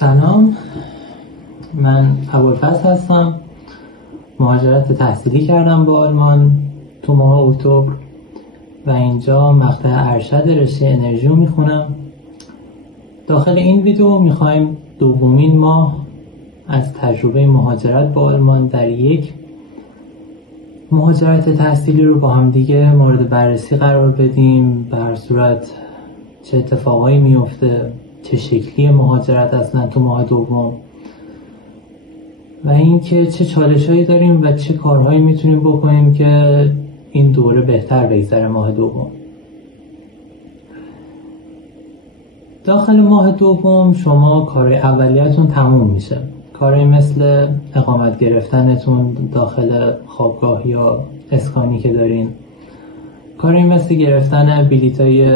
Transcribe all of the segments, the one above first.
سلام، من ابوالفضل هستم. مهاجرت تحصیلی کردم به آلمان تو ماه اکتبر و اینجا مقطع ارشد رشته انرژی رو میخونم. داخل این ویدیو میخوایم دومین ماه از تجربه مهاجرت به آلمان در یک مهاجرت تحصیلی رو با هم دیگه مورد بررسی قرار بدیم. به هر صورت چه اتفاقایی میفته، چه شکلی مهاجرت اصلا تو ماه دوم و اینکه چه چالش‌هایی داریم و چه کارهایی میتونیم بکنیم که این دوره بهتر بگذره ماه دوم. داخل ماه دوم شما کارهای اولیه‌تون تموم میشه. کارهایی مثل اقامت گرفتنتون داخل خوابگاه یا اسکانی که دارین، کاری مثل گرفتن بلیطای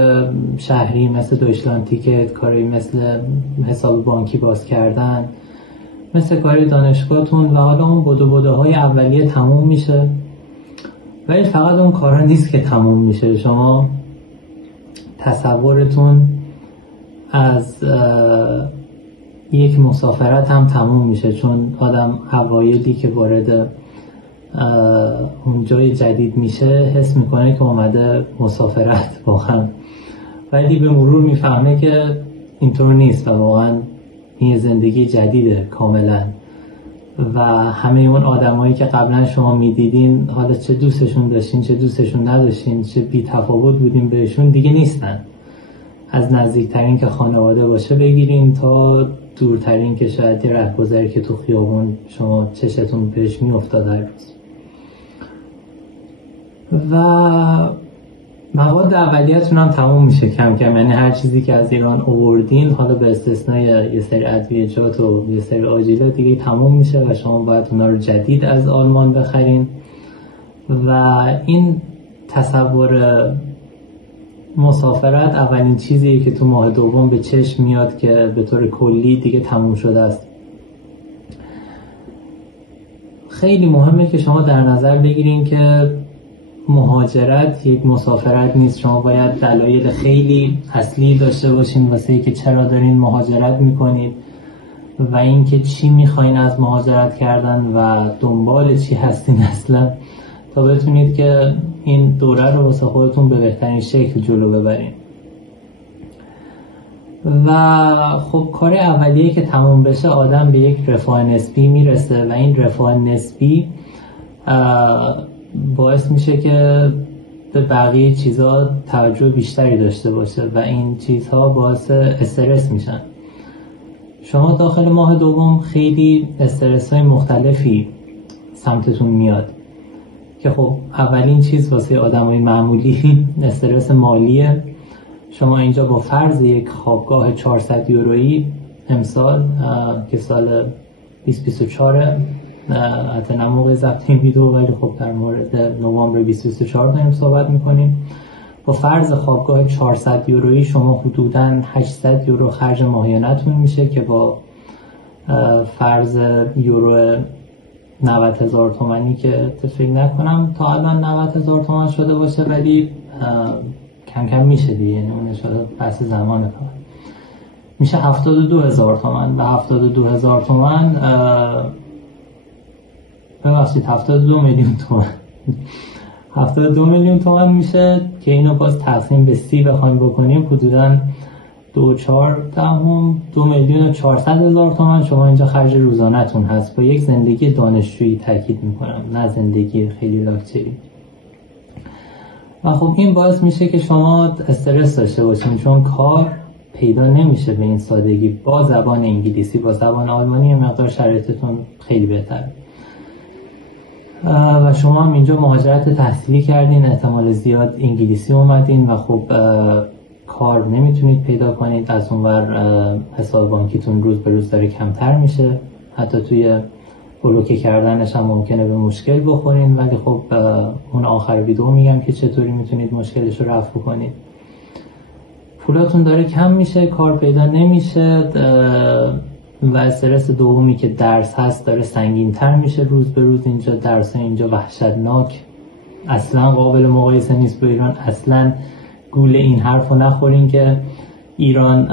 شهری مثل دویچلاند تیکت، کاری مثل حساب بانکی باز کردن، مثل کاری دانشگاهتون و حالا اون بدوهای اولیه تموم میشه. ولی فقط اون کارا نیست که تموم میشه. شما تصورتون از یک مسافرت هم تموم میشه، چون آدم اوایلی که وارد اون جای جدید میشه حس میکنه که اومده مسافرت واقعا، ولی به مرور میفهمه که اینطور نیست و واقعا این زندگی جدیده کاملا و همه اون آدمایی که قبلا شما میدیدین، حالا چه دوستشون داشتین چه دوستشون نداشتین، چه بی تفاوت بودین بهشون، دیگه نیستن. از نزدیکترین که خانواده باشه بگیرین تا دورترین که شاید یه رهگذری که تو خیابون شما چشتون بهش میافتاد هر روز. و مواد اولیه‌تون هم تموم میشه کم کم، یعنی هر چیزی که از ایران آوردین، حالا به استثنای یه سری ادویه‌جات و یه سری آجیلات دیگه تموم میشه و شما باید اونا رو جدید از آلمان بخرین. و این تصور مسافرت اولین چیزیه که تو ماه دوم به چشم میاد که به طور کلی دیگه تموم شده است. خیلی مهمه که شما در نظر بگیرین که مهاجرت یک مسافرت نیست. شما باید دلایل خیلی اصلی داشته باشین واسه اینکه چرا دارین مهاجرت میکنید و اینکه چی میخواین از مهاجرت کردن و دنبال چی هستین اصلا، تا بتونید که این دوره رو واسه خودتون به بهترین شکل جلو ببرین. و خب کار اولیه که تموم بشه، آدم به یک رفاه نسبی میرسه و این رفاه نسبی باعث میشه که به بقیه چیزها توجه بیشتری داشته باشه و این چیزها باعث استرس میشن. شما داخل ماه دوم خیلی استرس‌های مختلفی سمتتون میاد که خب اولین چیز واسه آدمای معمولی استرس مالیه. شما اینجا با فرض یک خوابگاه 400 یورویی امسال که سال 2024 حتی نه موقع ضبط این ویدیو، ولی خب در مورد نوامبر 2024 داریم صحبت میکنیم، با فرض خوابگاه 400 یورویی شما حدوداً 800 یورو خرج ماهیانتون میشه که با فرض یورو 90,000 تومانی که فکر نکنم تا الان 90,000 تومان شده باشه، ولی کم کم میشه دیگه، یعنی اون شده بحث زمانه فقط، میشه 72,000 تومان و 72,000 تومان ببخشید 72 میلیون تومان 72 میلیون تومان میشه که اینو باز تقسیم به 30 بخوایم بکنیم حدوداً 2,400,000 تومان شما اینجا خرج روزانه‌تون هست با یک زندگی دانشجویی، تاکید میکنم نه زندگی خیلی لاکچری. و خب این باعث میشه که شما استرس داشته باشین، چون کار پیدا نمیشه به این سادگی با زبان انگلیسی. با زبان آلمانی مقدار شرایطتون خیلی بهتر و شما هم اینجا مهاجرت تحصیلی کردین، احتمال زیاد انگلیسی اومدین و خب کار نمیتونید پیدا کنید. از اونور حساب بانکیتون روز به روز داره کمتر میشه، حتی توی بلوکه کردنش هم ممکنه به مشکل بخورین، ولی خب اون آخر ویدیو میگم که چطوری میتونید مشکلش رو رفع کنید. پولاتون داره کم میشه، کار پیدا نمیشه و استرس دومی که درس هست داره سنگین‌تر میشه روز به روز. اینجا درس اینجا وحشتناک، اصلا قابل مقایسه نیست با ایران. اصلا گول این حرف رو نخورین که ایران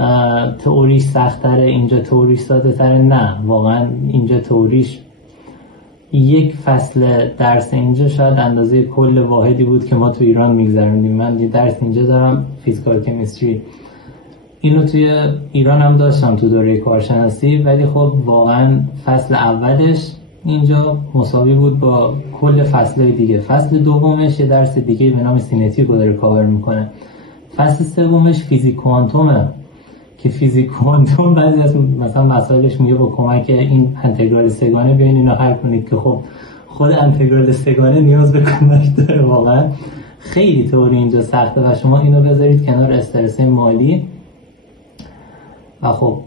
تئوریش سخت‌تره اینجا تئوریش ساده‌تره. نه، واقعا اینجا تئوریش یک فصل درس اینجا شاید اندازه کل واحدی بود که ما تو ایران میگذروندیم. من یه درس اینجا دارم فیزیکال کمیستری، اینو توی ایران هم داشتم تو دوره کارشناسی، ولی خب واقعا فصل اولش اینجا مساوی بود با کل فصلهای دیگه. فصل دومش یه درس دیگه به نام سینتیک رو داره کاور میکنه. فصل سومش فیزیک کوانتومه که فیزیک کوانتوم بعضی از مثلا مسائلش میگه با کمک این انتگرال سگانه بیاین اینو حل کنید، که خب خود انتگرال سگانه نیاز به کمک داره. واقعا خیلی تئوری اینجا سخته و شما اینو بذارید کنار استرس مالی و خب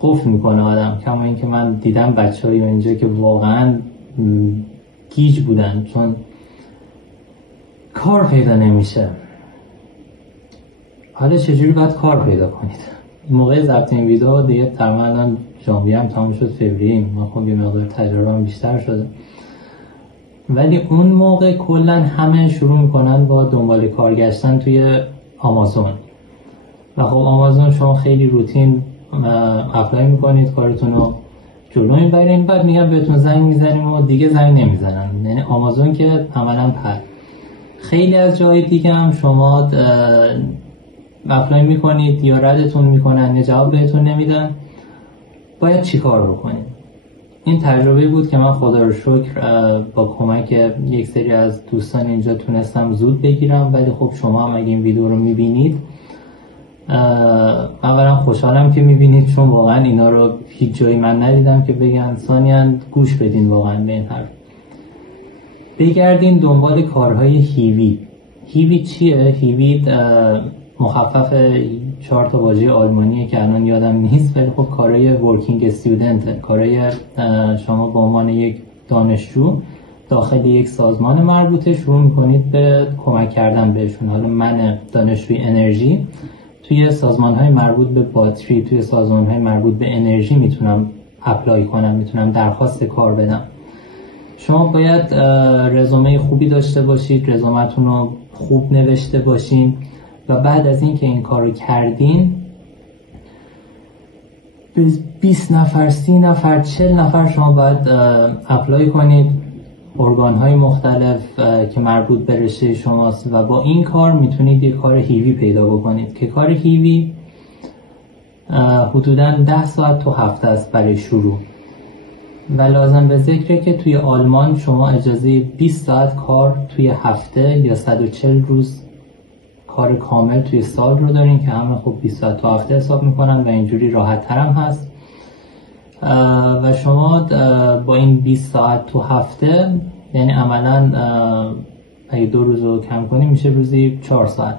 قفل میکنه آدم. کما اینکه من دیدم بچه‌های اینجا که واقعا گیج بودن چون کار پیدا نمیشه. حالا چجوری باید کار پیدا کنید؟ موقع ضبط این ویدیو دیگه تقریبا ژانویه هم تمام شد، فوریه ما خب یه مقدار تجربه هم بیشتر شده، ولی اون موقع کلا همه شروع میکنن با دنبال کار گشتن توی آمازون و خب آمازون شما خیلی روتین اپلای میکنید، کارتون رو جلو میبرین، بعد میگن بهتون زنگ میزنیم و دیگه زنگ نمیزنن. یعنی آمازون که عملا پر. خیلی از جای دیگه هم شما اپلای میکنید یا ردتون میکنن یا جواب بهتون نمیدن، باید چی کار بکنید؟ این تجربه بود که من خدا رو شکر با کمک یک سری از دوستان اینجا تونستم زود بگیرم. ولی خب شما هم اگه این ویدیو رو میبینید، اولا خوشحالم که میبینید چون واقعا اینا رو هیچ جایی من ندیدم که بگن. ثانیاً گوش بدین واقعا به این حرف، بگردین دنبال کارهای هیوی. هیوی چیه؟ هیوی مخفف 4 تا واژه آلمانیه که الان یادم نیست، ولی خب کارهای ورکینگ استودنت، کارهای شما به عنوان یک دانشجو داخل یک سازمان مربوطه شروع میکنید به کمک کردن بهشون. حالا من دانشجوی انرژی توی سازمان‌های مربوط به باتری، توی سازمان‌های مربوط به انرژی میتونم اپلای کنم، میتونم درخواست کار بدم. شما باید رزومه خوبی داشته باشید، رزومتون رو خوب نوشته باشین و بعد از این که این کار رو کردین 20 نفر، 30 نفر، 40 نفر شما باید اپلای کنید، ارگان‌های مختلف که مربوط به رشته شماست و با این کار میتونید یک کار هیوی پیدا بکنید که کار هیوی حدوداً 10 ساعت تو هفته است برای شروع. و لازم به ذکره که توی آلمان شما اجازه 20 ساعت کار توی هفته یا 140 روز کار کامل توی سال رو دارین که همه خب 20 ساعت تو هفته حساب میکنن و اینجوری راحت تر هم هست. و شما با این 20 ساعت تو هفته، یعنی عملا اگه 2 روز رو کم کنیم میشه روزی 4 ساعت،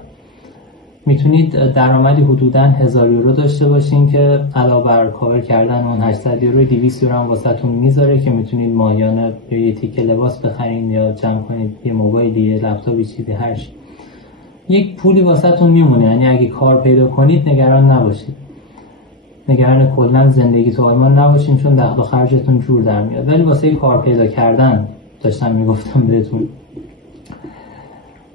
میتونید درآمدی حدوداً 1000 یورو داشته باشین که علاوه بر کاور کردن اون 800 یورو 200 یورو هم واسهتون میذاره که میتونید ماهیانه یا یه تیکه لباس بخرین یا جمع کنید یه موبایلی، یه لپتاپی، چیزی هر چی. یک پولی واسهتون میمونه. یعنی اگه کار پیدا کنید نگران نباشید، نگران کلا زندگی تو آلمان نباشین چون دخل و خرجتون جور در میاد. ولی واسه کار پیدا کردن داشتم میگفتم بهتون،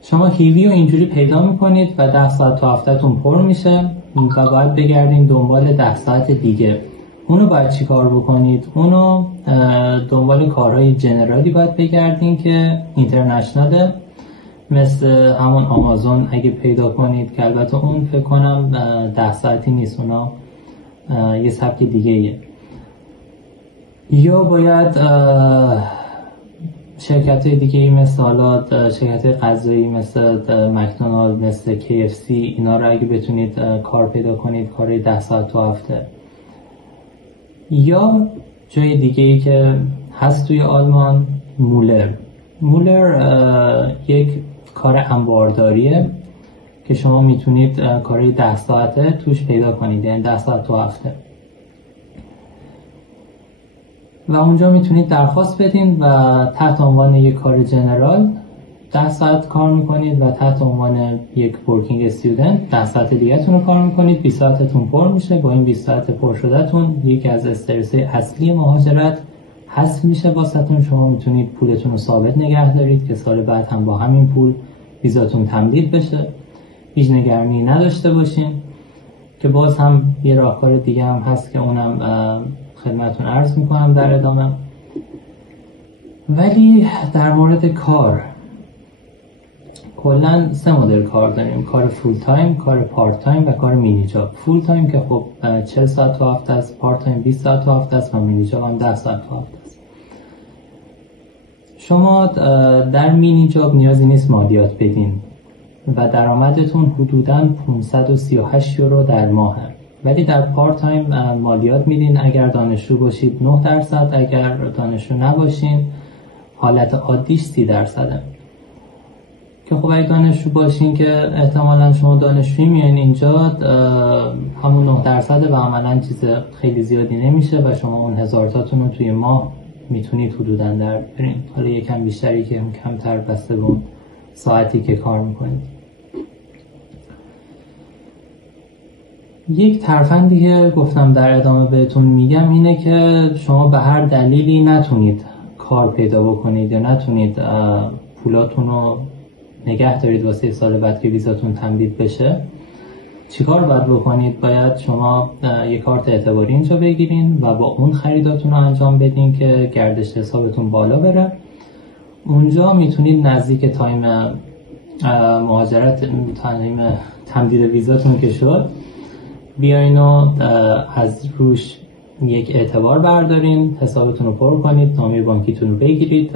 شما هیوی رو اینجوری پیدا میکنید و 10 ساعت تو هفتهتون پر میشه و باید بگردین دنبال 10 ساعت دیگه. اونو باید چی کار بکنید؟ اونو دنبال کارهای جنرالی باید بگردین که اینترنشناله، مثل همون آمازون اگه پیدا کنید، که البته اون فکر کنم 10 ساعتی نیست، اونا یه سبک دیگه ایه. یا باید شرکت های دیگه مثل حالا شرکت های غذایی مثل مکدونالد، مثل KFC، اینا رو اگه بتونید کار پیدا کنید، کار 10 ساعت تو هفته. یا جای دیگه ای که هست توی آلمان، مولر یک کار انبارداریه که شما میتونید کاری 10 ساعته توش پیدا کنید، یعنی 10 ساعت تو هفته، و اونجا میتونید درخواست بدین و تحت عنوان یک کار جنرال 10 ساعت کار میکنید و تحت عنوان یک ورکینگ استودنت 10 ساعت دیگه تون رو کار میکنید. 20 ساعتتون پر میشه. با این 20 ساعت پر شدهتون یکی از استرس اصلی مهاجرت حذف میشه واسهتون. شما میتونید پولتون رو ثابت نگه دارید که سال بعد هم با همین پول ویزاتون تمدید بشه، هیچ نگرانی نداشته باشین که باز هم یه راهکار دیگه هم هست که اونم خدمتتون عرض میکنم در ادامه. ولی در مورد کار کلا 3 مدل کار داریم: کار فول تایم، کار پارت تایم و کار مینی جاب. فول تایم که خب 40 ساعت تو هفته است، پارت تایم 20 ساعت تو هفته است و مینی جاب هم 10 ساعت تو هفته است. شما در مینی جاب نیازی نیست مالیات بدین و درآمدتون حدوداً 538 یورو در ماه. ولی در پارت تایم مالیات میدین اگر دانشجو باشید 9%، اگر دانشجو نباشین حالت عادیش 30%. که خب اگه دانشجو باشین که احتمالاً شما دانشجویی میایین اینجا، همون 9% و عملاً چیز خیلی زیادی نمیشه و شما اون 1000 تاتون رو توی ماه میتونید حدوداً در برین. حالا یکم بیشتری که کمتر بسته به اون ساعتی که کار میکنید. یک ترفندی که گفتم در ادامه بهتون میگم اینه که شما به هر دلیلی نتونید کار پیدا بکنید یا نتونید پولاتون رو نگه دارید واسه سال بعد که ویزاتون تمدید بشه، چیکار باید بکنید؟ باید شما یک کارت اعتباری اینجا بگیرین و با اون خریداتون رو انجام بدین که گردش حسابتون بالا بره. اونجا میتونید نزدیک تایم مهاجرت، تایم تمدید ویزاتون که شد، بیاین و از روش یک اعتبار بردارین، حسابتون رو پر کنید، نامه بانکیتون رو بگیرید،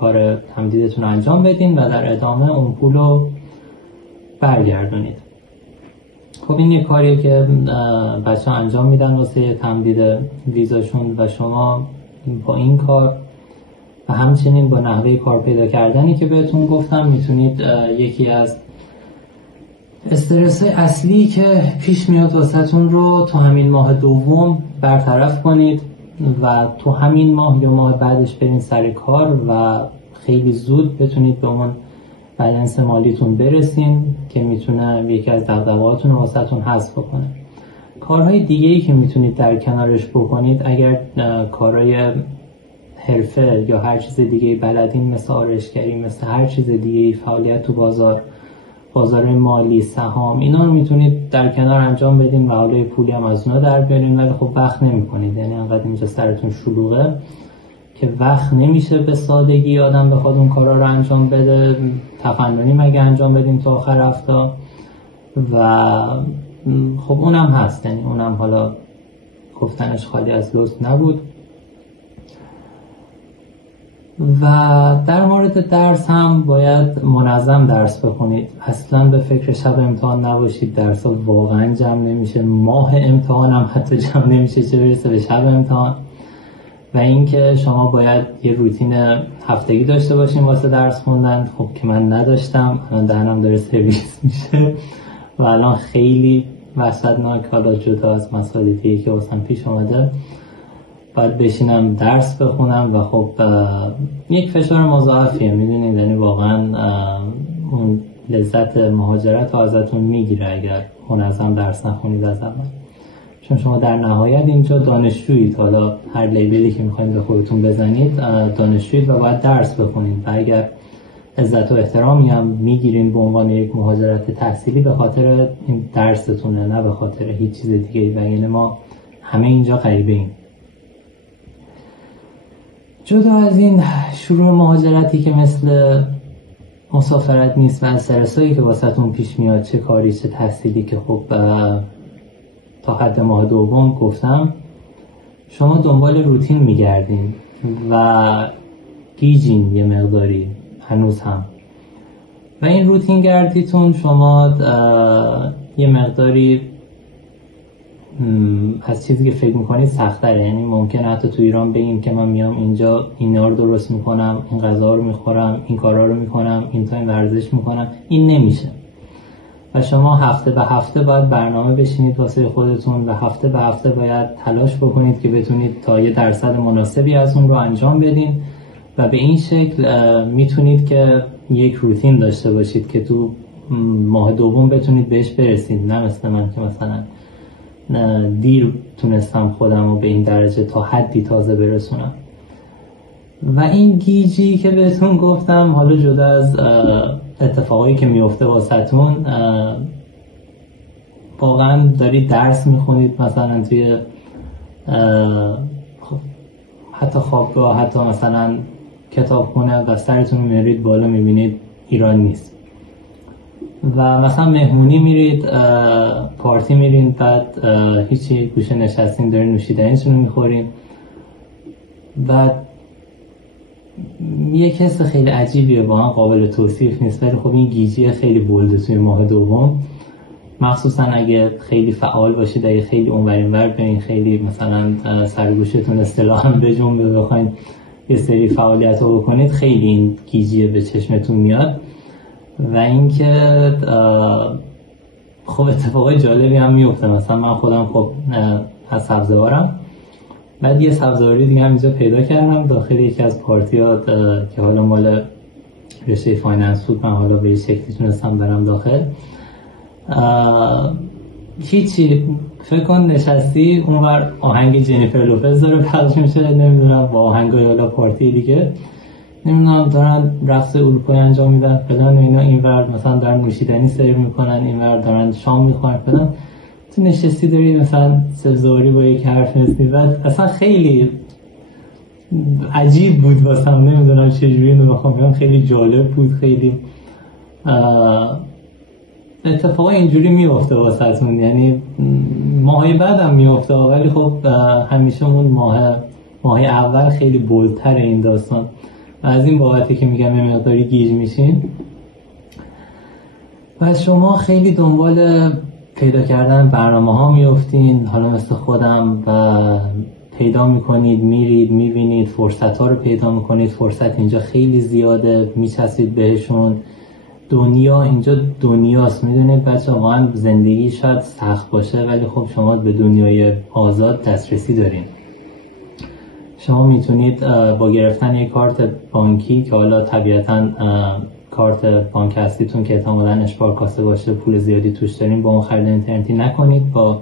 کار تمدیدتون رو انجام بدین و در ادامه اون پول رو برگردونید. خب این یک کاریه که بچه ها انجام میدن واسه تمدید ویزاشون و شما با این کار و همچنین با نحوه کار پیدا کردنی که بهتون گفتم میتونید یکی از استرس اصلی که پیش میاد واسهتون رو تا همین ماه دوم برطرف کنید و تو همین ماه یا ماه بعدش برین سر کار و خیلی زود بتونید به اون بالانس مالیتون برسین که میتونه یکی از دغدغه‌هاتون واسهتون حذف کنه. کارهای دیگه‌ای که میتونید در کنارش بکنید، اگر کارهای حرفه یا هر چیز دیگه‌ای بلدین، مثل آرایشگری، مثل هر چیز دیگه‌ای، فعالیت تو بازار مالی، سهام، اینا رو میتونید در کنار انجام بدین و حالا پولی هم از اونا در بیارین، ولی خب وقت نمی‌کنید. یعنی انقدر اینجا سرتون شلوغه که وقت نمیشه به سادگی آدم بخواد اون کارا رو انجام بده. تفننی مگه انجام بدین تا آخر هفته و خب اونم هست، یعنی اونم حالا گفتنش خالی از لطف نبود. و در مورد درس هم باید منظم درس بخونید. اصلا به فکر شب امتحان نباشید، درس ها واقعا جمع نمیشه، ماه امتحان هم حتی جمع نمیشه چه برسه به شب امتحان. و اینکه شما باید یه روتین هفتگی داشته باشین واسه درس خوندن، خب که من نداشتم، الان دهنم داره سرویس میشه و الان خیلی وحشتناک، حالا جدا از مسائل دیگه که واسم پیش اومده باید بشینم درس بخونم و خب یک فشار مضاعفیه، میدونید، یعنی واقعا اون لذت مهاجرت رو ازتون میگیره اگر منظم درس نخونید از اول، چون شما در نهایت اینجا دانشجویید، حالا هر لیبلی که میخواید به خودتون بزنید دانشجویید و باید درس بخونید و اگر عزت و احترامی هم میگیرین به عنوان یک مهاجرت تحصیلی به خاطر این درستونه، نه به خاطر هیچ چیز دیگه. و یعنی ما همه اینجا غریبه ایم. جدا از این شروع مهاجرتی که مثل مسافرت نیست و استرسایی که واسهتون پیش میاد، چه کاری چه تحصیلی، که خب تا حد ماه دوم گفتم شما دنبال روتین میگردین و گیجین یه مقداری هنوز هم، و این روتین گردیتون شما یه مقداری از چیزی که فکر میکنید سخت‌تره. یعنی ممکنه حتی تو ایران بگیم که من میام اینجا اینا رو درست میکنم، این غذا رو میخورم، این کارا رو میکنم، این تایم ورزش میکنم، این نمیشه و شما هفته به هفته باید برنامه بشینید واسه خودتون و هفته به هفته باید تلاش بکنید که بتونید تا یه درصد مناسبی از اون رو انجام بدین و به این شکل میتونید که یک روتین داشته باشید که تو ماه دوم بتونید بهش برسید، نه مثل من که مثلا دیر تونستم خودم رو به این درجه تا حدی تازه برسونم. و این گیجی که بهتون گفتم، حالا جدا از اتفاقایی که میفته واسهتون، واقعا دارید درس میخونید مثلا توی حتی خوابگاه، حتی مثلا کتابخونه و سرتون رو میارید بالا میبینید ایران نیست و مثلا مهمونی میرید، پارتی میرین، بعد هیچی گوشه نشستین دارین نوشیدنیتون رو میخورین. بعد یه کس خیلی عجیبیه، واقعا قابل توصیف نیست، ولی خب این گیجی خیلی بولده توی ماه دوم، مخصوصا اگه خیلی فعال باشید، اگه خیلی اونورین ور برین، خیلی مثلا سرگوشتون اصطلاحاً بجنبه بخواین یه سری فعالیت رو بکنید، خیلی این گیجیه به چشمتون میاد. و اینکه خب اتفاقای جالبی هم میفته. مثلا من خودم خب از سبزوارم، بعد یه سبزواری دیگه هم اینجا پیدا کردم داخل یکی از پارتیات که حالا مال رشته فایننس بود. من حالا به یه شکلی تونستم برم داخل. هیچی، فکر کن نشستی اونور آهنگ جنیفر لوپز داره پخش میشه، نمیدونم با آهنگای حالا پارتی دیگه، نمیدونم دارن رقص اروپایی انجام میدن فلان و اینا، اینور مثلا دارن نوشیدنی سرو میکنن، اینور دارن شام میخورن فلان، تو نشستی داری مثلا سبزواری با یک حرف میزنی. بعد اصلا خیلی عجیب بود واسم، نمیدونم چجوری اینو بخوام بگم، خیلی جالب بود، خیلی اتفاقا اینجوری میفته واسهتون، یعنی ماهای بعدم میفته، ولی خب همیشه اون ماه اول خیلی بولتر این داستان. از این بابتی که میگم یه مقداری گیج میشین و شما خیلی دنبال پیدا کردن برنامه ها میفتین، حالا مثل خودم، و پیدا میکنید، میرید میبینید، فرصت ها رو پیدا میکنید، فرصت اینجا خیلی زیاده، میچسبید بهشون. دنیا اینجا دنیاست، میدونید بچه، واقعا زندگی شاید سخت باشه ولی خب شما به دنیای آزاد دسترسی دارین. شما میتونید با گرفتن یک کارت بانکی که حالا طبیعتاً کارت بانک هستیتون که احتمالاً اشبارکاسه باشه، پول زیادی توش دارین، با اون خرید اینترنتی نکنید، با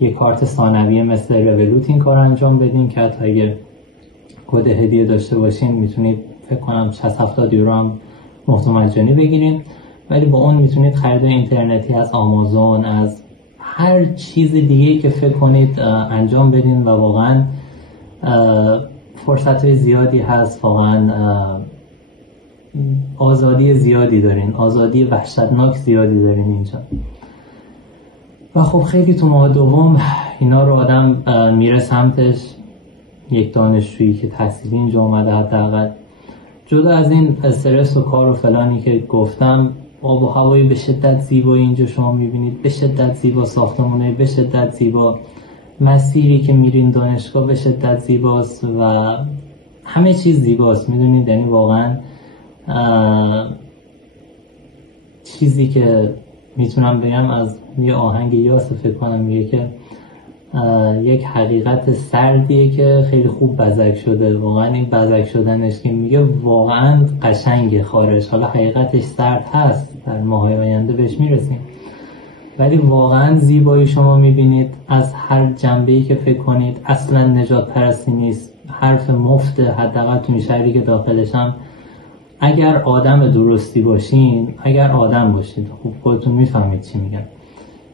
یک کارت ثانویه مثل رولوت این کار انجام بدین که حتی اگه کد هدیه داشته باشین میتونید فکر کنم 60-70 یورو هم مفت و مجانی بگیرین، ولی با اون میتونید خرید اینترنتی از آمازون، از هر چیز دیگه‌ای که فکر کنید انجام بدین و واقعاً فرصت‌های زیادی هست، واقعاً آزادی زیادی دارین، آزادی وحشتناک زیادی دارین اینجا. و خب خیلی تو ماه دوم اینا رو آدم میره سمتش. یک دانشجویی که تحصیلی اینجا اومده، حداقل جدا از این استرس و کار و فلانی که گفتم، آب و هوایی به شدت زیبایی اینجا شما میبینید، به شدت زیبا، ساختمونه به شدت زیبا، مسیری که میرین دانشگاه به شدت زیباست و همه چیز زیباست، میدونید. یعنی واقعا چیزی که میتونم بگم از یه آهنگ یاس فکر کنم میگه که یک حقیقت سردیه که خیلی خوب بزک شده. واقعا این بزک شدنش که میگه واقعا قشنگه خارج، حالا حقیقتش سرد هست، در ماهای آینده بهش میرسیم، ولی واقعا زیبایی شما میبینید از هر جنبه‌ای که فکر کنید. اصلا نجات پرستی نیست، حرف مفته، حداقل تو این شهری که داخلشم. اگر آدم درستی باشین، اگر آدم باشید، خوب خودتون میفهمید چی میگم،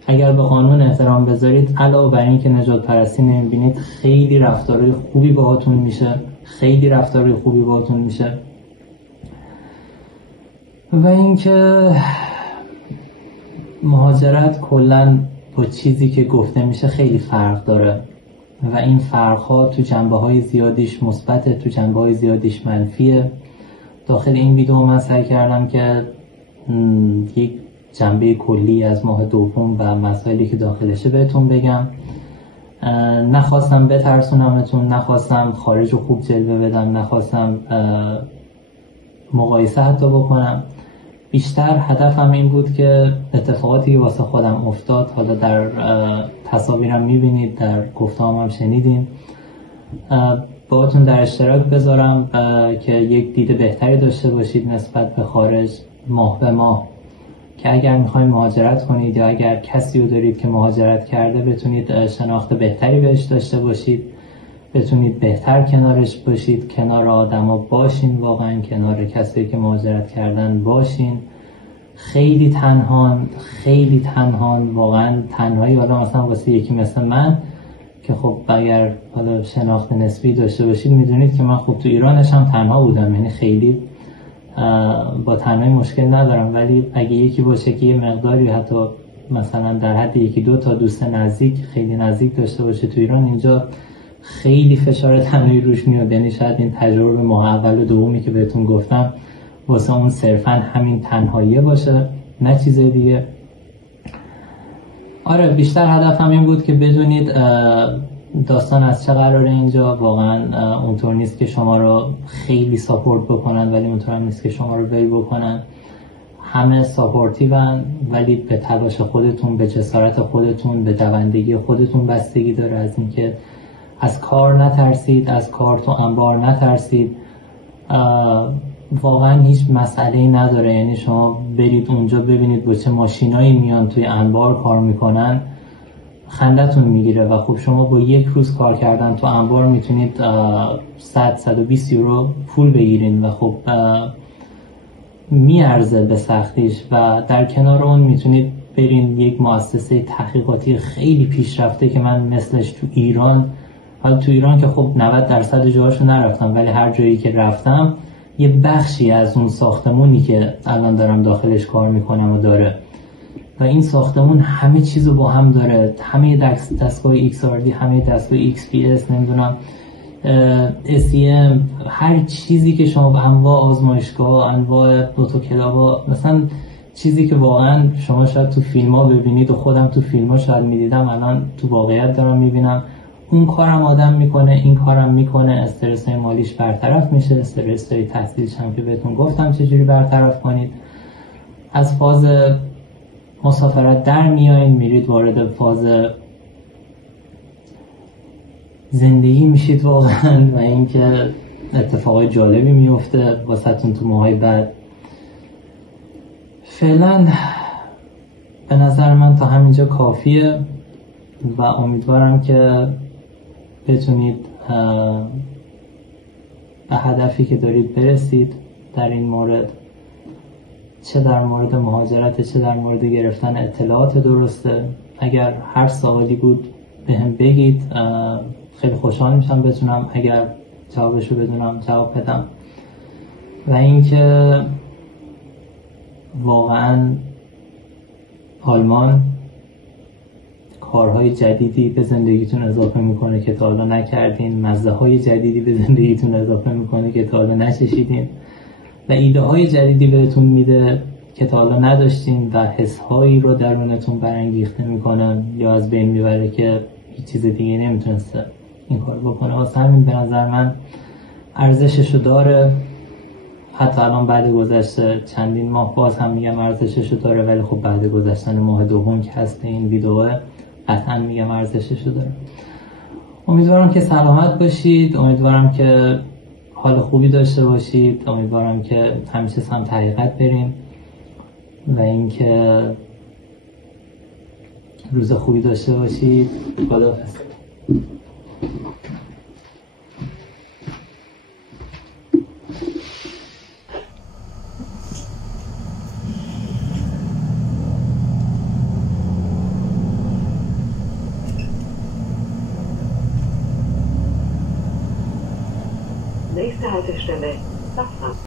اگر به قانون احترام بذارید، علاوه بر این که نجات پرستی نمیبینید، خیلی رفتارهای خوبی باهاتون میشه، خیلی رفتارهای خوبی باهاتون میشه. و اینکه مهاجرت کلاً با چیزی که گفته میشه خیلی فرق داره و این فرق‌ها تو جنبه‌های زیادیش مثبته، تو جنبه‌های زیادیش منفیه. داخل این ویدیو من سعی کردم که یک جنبه کلی از ماه دوم و مسائلی که داخلشه بهتون بگم. نخواستم بترسونمتون، نخواستم خارج رو خوب جلوه بدم، نخواستم مقایسه حتی بکنم. بیشتر هدفم این بود که اتفاقاتی که واسه خودم افتاد، حالا در تصاویرم میبینید، در گفته‌هام هم شنیدین، باهاتون در اشتراک بذارم که یک دید بهتری داشته باشید نسبت به خارج ماه به ماه، که اگر میخواید مهاجرت کنید یا اگر کسی رو دارید که مهاجرت کرده بتونید شناخت بهتری بهش داشته باشید، بتونید بهتر کنارش باشید، کنار آدما باشین، واقعا کنار کسی که مهاجرت کردن باشین خیلی تنهان واقعا تنهایی. حالا مثلا واسه یکی مثل من که خب اگر حالا شناخت نسبی داشته باشید میدونید که من خب تو ایرانش هم تنها بودم، یعنی خیلی با تنهایی مشکل ندارم، ولی اگه یکی باشه که یه مقداری حتی مثلا در حد یکی دو تا دوست نزدیک خیلی نزدیک داشته باشه تو ایران، اینجا خیلی فشار تنهایی روش میاد. یعنی شاید این تجربه ماه اول و دومی که بهتون گفتم واسه اون صرفا همین تنهایی باشه، نه چیز دیگه. آره بیشتر هدفم این بود که بدونید داستان از چه قراره اینجا. واقعا اونطور نیست که شما رو خیلی ساپورت بکنن، ولی اونطور هم نیست که شما رو ول بکنن. همه ساپورتیون، ولی به تلاش خودتون، به جسارت خودتون، به دوندگی خودتون بستگی داره. از اینکه از کار نترسید، از کار تو انبار نترسید. واقعا هیچ مسئله‌ای نداره. یعنی شما برید اونجا ببینید با چه ماشینایی میان توی انبار کار میکنن، خندتون میگیره. و خب شما با یک روز کار کردن تو انبار میتونید 100-120 یورو پول بگیرین و خب میارزه به سختیش. و در کنار اون میتونید برین یک مؤسسه تحقیقاتی خیلی پیشرفته که من مثلش تو ایران، حالا تو ایران که خب 90% جاهاشو نرفتم، ولی هر جایی که رفتم یه بخشی از اون ساختمونی که الان دارم داخلش کار میکنم و داره. و این ساختمون همه چیزو با هم داره، همه دستگاه XRD، همه دستگاه XPS، نمیدونم SEM، هر چیزی که شما، انواع آزمایشگاه، انواع اتوکلاوا، مثلا چیزی که واقعا شما شاید تو فیلم ها ببینید و خودم تو فیلم ها شاید میدیدم، الان تو واقعیت دارم میبینم. اون کارم آدم میکنه، این کارم میکنه، استرس های مالیش برطرف میشه، استرس های تحصیلش هم که بهتون گفتم چجوری برطرف کنید. از فاز مسافرت در میایین، میرید وارد فاز زندگی میشید واقعا، و اینکه اتفاقای جالبی میفته واسهتون تو ماهای بعد. فعلا به نظر من تا همینجا کافیه و امیدوارم که بتونید به هدفی که دارید برسید در این مورد، چه در مورد مهاجرت، چه در مورد گرفتن اطلاعات درسته. اگر هر سوالی بود به هم بگید، خیلی خوشحال میشم بتونم اگر جوابشو بدونم جواب بدم. و اینکه واقعا آلمان کارهای جدیدی به زندگیتون اضافه میکنه که تا حالا نکردین، مزه های جدیدی به زندگیتون اضافه میکنه که تا حالا نچشیدین، و ایده های جدیدی بهتون میده که تا حالا نداشتین، و حس هایی رو درونتون برانگیخته میکنه یا از بین میبره که هیچ چیز دیگه نمیتونسته این کار بکنه. واسه همین به نظر من ارزششو داره. حتی الان بعد گذشته چندین ماه باز هم میگم ارزششو داره، ولی خب بعد گذشتن ماه دوم که هست این ویدیو قطعا میگم ارزششو داره. امیدوارم که سلامت باشید، امیدوارم که حال خوبی داشته باشید، امیدوارم که همیشه سمت حقیقت بریم و اینکه روز خوبی داشته باشید. خداحافظ. Nächste Haltestelle, Safran.